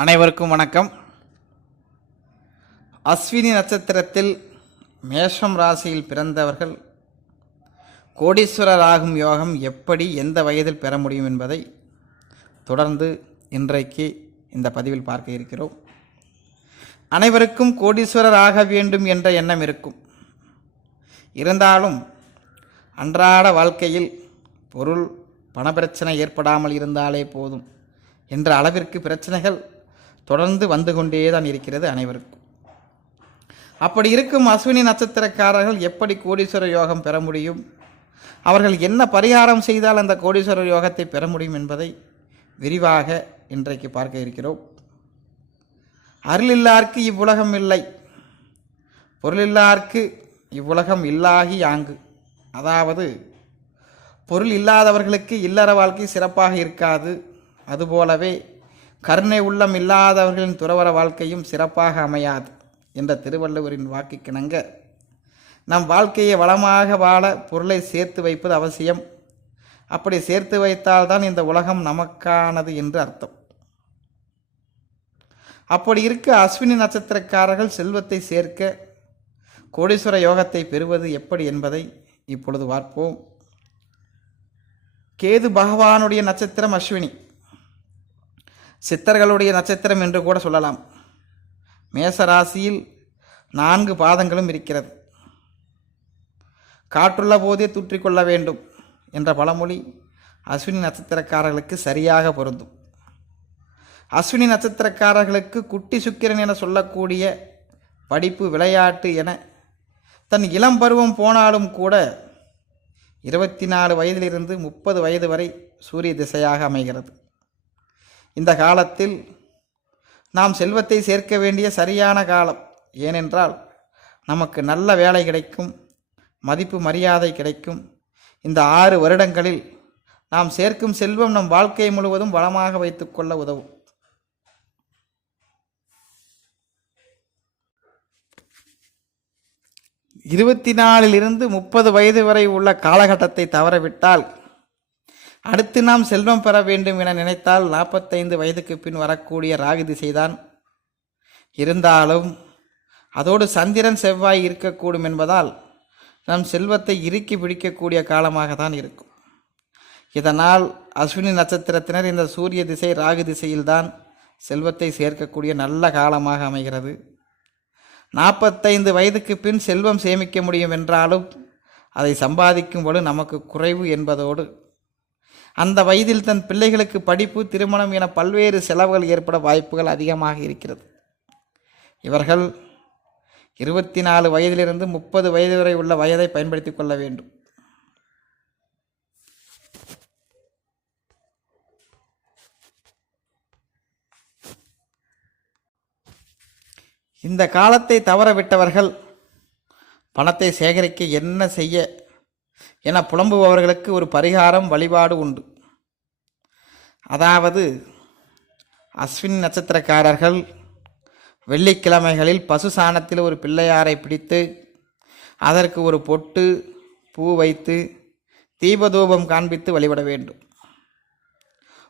அனைவருக்கும் வணக்கம். அஸ்வினி நட்சத்திரத்தில் மேஷம் ராசியில் பிறந்தவர்கள் கோடீஸ்வரர் ஆகும் யோகம் எப்படி எந்த வயதில் பெற முடியும் என்பதை தொடர்ந்து இன்றைக்கு இந்த பதிவில் பார்க்க இருக்கிறோம். அனைவருக்கும் கோடீஸ்வரர் ஆக வேண்டும் என்ற எண்ணம் இருக்கும். இருந்தாலும் அன்றாட வாழ்க்கையில் பொருள் பணப்பிரச்சனை ஏற்படாமல் இருந்தாலே போதும் என்ற அளவிற்கு பிரச்சனைகள் தொடர்ந்து வந்து கொண்டே தான் இருக்கிறது அனைவருக்கும். அப்படி இருக்கும் அஸ்வினி நட்சத்திரக்காரர்கள் எப்படி கோடீஸ்வர யோகம் பெற முடியும்? அவர்கள் என்ன பரிகாரம் செய்தால் அந்த கோடீஸ்வர யோகத்தை பெற முடியும் என்பதை விரிவாக இன்றைக்கு பார்க்க இருக்கிறோம். அருளில்லார்க்கு இவ்வுலகம் இல்லை. பொருளில்லார்க்கு இவ்வுலகம் இல்லாகி யாங்கு. அதாவது பொருள் இல்லாதவர்களுக்கு இல்லற வாழ்க்கை சிறப்பாக இருக்காது. அதுபோலவே கருணை உள்ளம் இல்லாதவர்களின் துறவர வாழ்க்கையும் சிறப்பாக அமையாது என்ற திருவள்ளுவரின் வாக்குக்கிணங்க. நம் வாழ்க்கையை வளமாக வாழ பொருளை சேர்த்து வைப்பது அவசியம். அப்படி சேர்த்து வைத்தால்தான் இந்த உலகம் நமக்கானது என்று அர்த்தம். அப்படி இருக்க அஸ்வினி நட்சத்திரக்காரர்கள் செல்வத்தை சேர்க்க கோடீஸ்வர யோகத்தை பெறுவது எப்படி என்பதை இப்பொழுது பார்ப்போம். கேது பகவானுடைய நட்சத்திரம் அஸ்வினி. சித்தர்களுடைய நட்சத்திரம் என்று கூட சொல்லலாம். மேச ராசியில் நான்கு பாதங்களும் இருக்கிறது. காற்றுள்ள போதே தூற்றிக்கொள்ள வேண்டும் என்ற பழமொழி அஸ்வினி நட்சத்திரக்காரர்களுக்கு சரியாக பொருந்தும். அஸ்வினி நட்சத்திரக்காரர்களுக்கு குட்டி சுக்கிரன் என சொல்லக்கூடிய படிப்பு விளையாட்டு என தன் இளம் பருவம் போனாலும் கூட இருபத்தி நாலு வயதிலிருந்து முப்பது வயது வரை சூரிய திசையாக அமைகிறது. இந்த காலத்தில் நாம் செல்வத்தை சேர்க்க வேண்டிய சரியான காலம். ஏனென்றால் நமக்கு நல்ல வேலை கிடைக்கும் மதிப்பு மரியாதை கிடைக்கும். இந்த ஆறு வருடங்களில் நாம் சேர்க்கும் செல்வம் நம் வாழ்க்கை முழுவதும் வளமாக வைத்துக்கொள்ள உதவும். இருபத்தி நாலிலிருந்து முப்பது வயது வரை உள்ள காலகட்டத்தை தவறவிட்டால் அடுத்து நாம் செல்வம் பெற வேண்டும் என நினைத்தால் நாற்பத்தைந்து வயதுக்கு பின் வரக்கூடிய ராகு திசைதான். இருந்தாலும் அதோடு சந்திரன் செவ்வாய் இருக்கக்கூடும் என்பதால் நம் செல்வத்தை இறுக்கி பிடிக்கக்கூடிய காலமாக தான் இருக்கும். இதனால் அஸ்வினி நட்சத்திரத்தினர் இந்த சூரிய திசை ராகு திசையில்தான் செல்வத்தை சேர்க்கக்கூடிய நல்ல காலமாக அமைகிறது. நாற்பத்தைந்து வயதுக்கு பின் செல்வம் சேமிக்க முடியும் என்றாலும் அதை சம்பாதிக்கும் பொழுது நமக்கு குறைவு என்பதோடு அந்த வயதில் தன் பிள்ளைகளுக்கு படிப்பு திருமணம் என பல்வேறு செலவுகள் ஏற்பட வாய்ப்புகள் அதிகமாக இருக்கிறது. இவர்கள் இருபத்தி நாலு வயதிலிருந்து முப்பது வயது வரை உள்ள வயதை பயன்படுத்தி கொள்ள வேண்டும். இந்த காலத்தை தவறவிட்டவர்கள் பணத்தை சேகரிக்க என்ன செய்ய என புலம்புபவர்களுக்கு ஒரு பரிகாரம் வழிபாடு உண்டு. அதாவது அஸ்வின் நட்சத்திரக்காரர்கள் வெள்ளிக்கிழமைகளில் பசு சாணத்தில் ஒரு பிள்ளையாரை பிடித்து அதற்கு ஒரு பொட்டு பூ வைத்து தீபதூபம் காண்பித்து வழிபட வேண்டும்.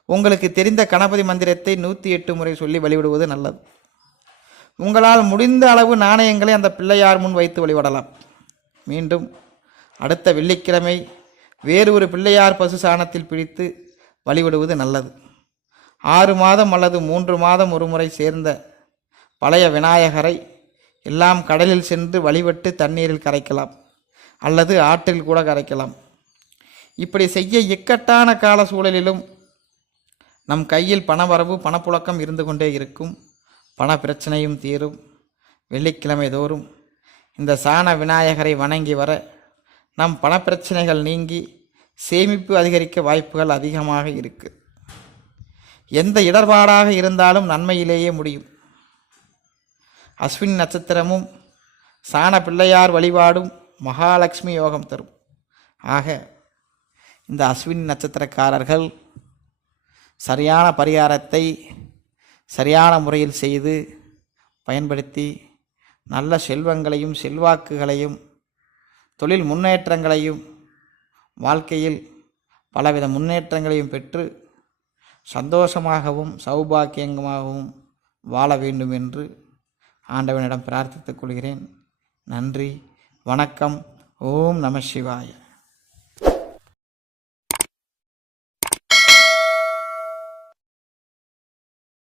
உங்களுக்கு தெரிந்த கணபதி மந்திரத்தை நூற்றி எட்டு முறை சொல்லி வழிபடுவது நல்லது. உங்களால் முடிந்த அளவு நாணயங்களை அந்த பிள்ளையார் முன் வைத்து வழிபடலாம். மீண்டும் அடுத்த வெள்ளிக்கிழமை வேறு ஒரு பிள்ளையார் பசு சாணத்தில் பிடித்து வழிபடுவது நல்லது. ஆறு மாதம் அல்லது மூன்று மாதம் ஒரு முறை சேர்ந்த பழைய விநாயகரை எல்லாம் கடலில் சென்று வழிபட்டு தண்ணீரில் கரைக்கலாம். அல்லது ஆற்றில் கூட கரைக்கலாம். இப்படி செய்ய இக்கட்டான கால சூழலிலும் நம் கையில் பணவரவு பணப்புழக்கம் இருந்து கொண்டே இருக்கும். பண பிரச்சனையும் தீரும். வெள்ளிக்கிழமை தோறும் இந்த சாண விநாயகரை வணங்கி வர நம் பணப்பிரச்சனைகள் நீங்கி சேமிப்பு அதிகரிக்க வாய்ப்புகள் அதிகமாக இருக்கு. எந்த இடர்பாடாக இருந்தாலும் நன்மையிலேயே முடியும். அஸ்வின் நட்சத்திரமும் சாண பிள்ளையார் வழிபாடும் மகாலட்சுமி யோகம் தரும். ஆக இந்த அஸ்வின் நட்சத்திரக்காரர்கள் சரியான பரிகாரத்தை சரியான முறையில் செய்து பயன்படுத்தி நல்ல செல்வங்களையும் செல்வாக்குகளையும் தொழில் முன்னேற்றங்களையும் வாழ்க்கையில் பலவித முன்னேற்றங்களையும் பெற்று சந்தோஷமாகவும் சௌபாக்கியமாகவும் வாழ வேண்டும் என்று ஆண்டவனிடம் பிரார்த்தித்துக் கொள்கிறேன். நன்றி வணக்கம். ஓம் நம சிவாய.